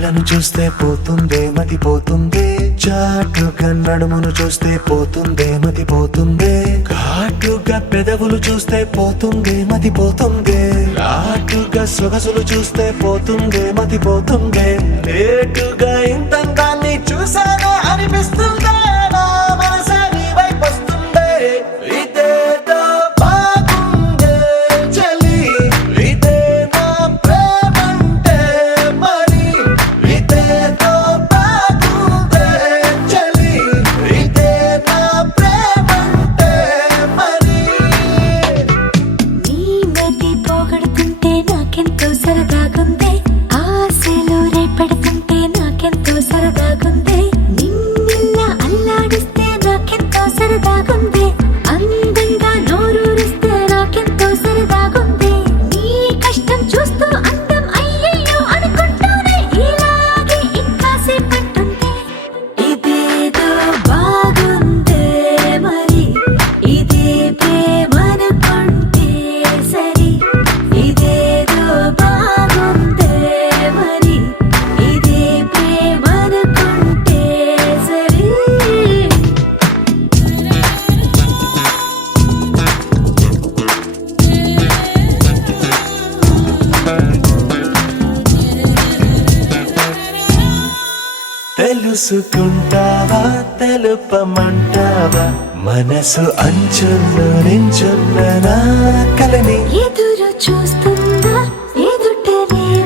కళ్ళను చూస్తే పోతుందే మతి పోతుందే, చాటుగా నడుమును చూస్తే పోతుందే మతి పోతుందే, ఘాటుగా పెదవులు చూస్తే పోతుందే మతి పోతుందే, ఘాటుగా సొగసులు చూస్తే పోతుందే మతి పోతుందే, లేటుగా ఇంతంగాన్ని చూసానే అనిపిస్తుందే, నా మనసే నీ వైపు వస్తుందే. ఇదేదో బాగుందే చలి, ఇదే నా ప్రేమంటే మరి, ఇదేదో బాగుందే చలి, ఇదే నా ప్రేమంటే మరి. నీ మతి పోగొడుతుంటే నాకెంతో సరదాగుందే, ఆశలు రేపెడుతుంటే నాకెంతో సరదాగుందే, నిన్నెల్లా అల్లాడిస్తే నాకెంతో సరదాగుందే, అందంగా నోరూరిస్తే నాకెంతో సరదాగుందే, నీ కష్టం చూస్తూ అందం అయ్యయ్యో అనుకుంటూనే ఇలాగే ఇంకాసేపట్టుంటే. ఇదేదో బాగుందే మరి, ఇదే ప్రేమనుకుంటే సరి, ఇదేదో బాగుందే మరి, ఇదే ప్రేమనుకుంటే సరి. తెలుసుకుంటావా తెలుపమంటావా, మనసు అంచుల్లో నించున్న నా కలని ఎదురు చూస్తుందా